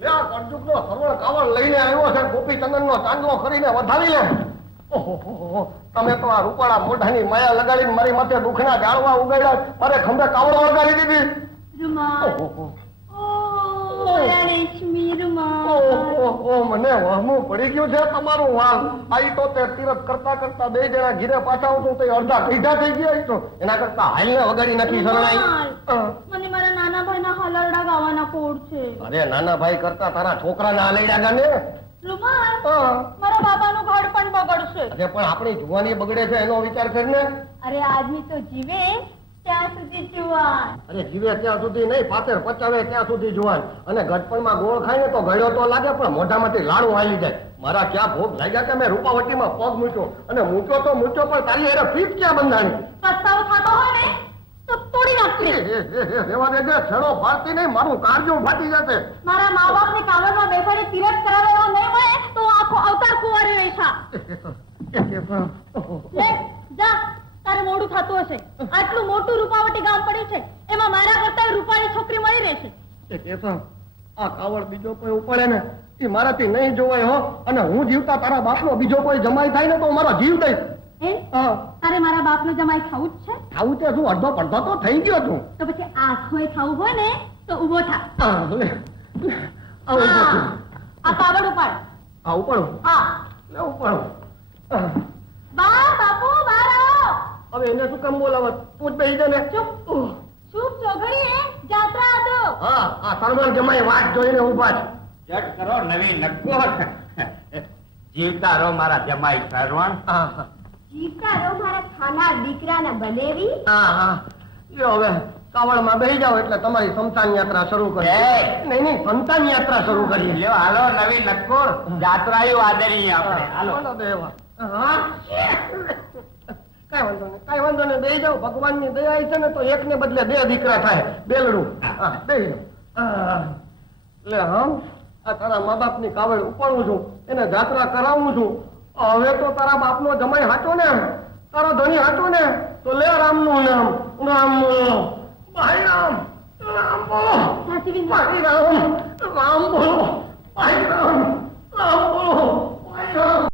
લે આ કંજુકનો સરવણ કાવડ લઈને આવ્યો છે. ગોપી ચંદનનો ચાંદલો કરીને વધાવી લે. ઓહો, તમે તો આ રૂપાળા મોઢાની માયા લગાડીને મારી માથે દુખના ગાળવા ઉગાડ્યા, મારે ખંભે કાવડો વગાડી દીધી. મને વહમું પડી ગયું છે તમારું વાલ. આઈ તો તે તીરથ કરતા કરતા બે જણા ઘીરે પાછા આવતું તો અડધા કઈઢા થઈ ગયા તો એના કરતા હાલને વગાડી નાખી શરણાઈ. મને મારા નાના ભાઈના હલરડા ગાવાના કોડ છે. અરે નાના ભાઈ કરતા તારા છોકરાના હલરડા ગાને. મારા બાબાનું ઘર પણ બગડશે. અરે પણ આપણી જુવાની બગડે છે એનો વિચાર કરીને. અરે આદમી તો જીવે ત્યાં સુધી જુવાન. અરે જીવે ત્યાં સુધી નહીં, પાતર પચાવે ત્યાં સુધી જુવાન. અને ગઢપણમાં ગોળ ખાય ને તો ગળ્યો તો લાગે પણ મોઢામાંથી લાડુ હાલી જાય. મારા ક્યાં ભોગ લાગ્યા કે મેં રૂપાવટીમાં પગ મૂક્યો અને મૂક્યો તો મૂક્યો પણ તારી અરે ફીટ ક્યાં બંધાણી. પસ્તાવો થતો હોય ને તો તોડી નાખતી. રેવા દેજે, છેડો ફાડતી નહીં, મારું કાળજું ફાટી જશે. મારા મા બાપ ને કાવડમાં બેસાડી તીરથ કરાવે એવો નહીં મળે તો આખો અવતાર કુંવારી રહેશા. જા, તારે મોડું થતું હશે. આટલું મોટું રૂપાવટી ગામ પડી છે, એમાં મારા કરતા રૂપાળી છોકરી મળી રહેશે. આ કાવડ બીજો કોઈ ઉપાડે ને એ મારાથી નહીં જોવાય હો. અને હું જીવતા તારા બાપનો બીજો કોઈ જમાઈ થાય ને તો મારો જીવ દઈશ. તારે મારા બાપનો જમાઈ ખાવું જ છે? ખાવું છે શું? અડધો પડધો તો થઈ ગયો તું. તો પછી આખોય ખાવું હોય ને તો ઉભો થા. આ કાવડ ઉપાડ. હા ઉપાડું. હા લે ઉપાડું. બા બાપુ બહાર આવો. હવે એને શું કામ બોલાવત? તું જ બેસી જા ને. ચૂપ ચૂપ ચોઘડીએ જાત્રા હતો. હા આ સરમાન જમાઈ વાત જોઈને ઉભા છે. જટ કરો નવી નક્કોર. જીવતા રહો મારા જમાઈ સરવણ. જીવતા રહો મારા ખાના દીકરાને બનેવી. હા હા લ્યો હવે કાવડમાં બેસી જાઓ એટલે તમારી સંતાન યાત્રા શરૂ કરીએ. નહીં સંતાન યાત્રા શરૂ કરીએ. લ્યો હાલો નવી નક્કોર. જાત્રાયું આદરીએ આપણે. હાલો દેવા. હા કઈ વાંધો નહીં બેસી જાઓ. ભગવાનની દયા છે ને તો એક ને બદલે બે દીકરા થાય. બેલડું. હા બેસી જાઓ. લે હમ આ તારા મા બાપ ની કાવડ ઉપાડું છું, એને જાત્રા કરાવું છું. હવે તો તારા બાપ નો જમાઈ હાચો ને, તારો ધણી હાચો ને તો લે રામ નું નામ. રામ બોલો ભાઈ, રામ રામ બોલો ભાઈ, રામ રામ બોલો ભાઈ, રામ રામ બોલો ભાઈ, રામ.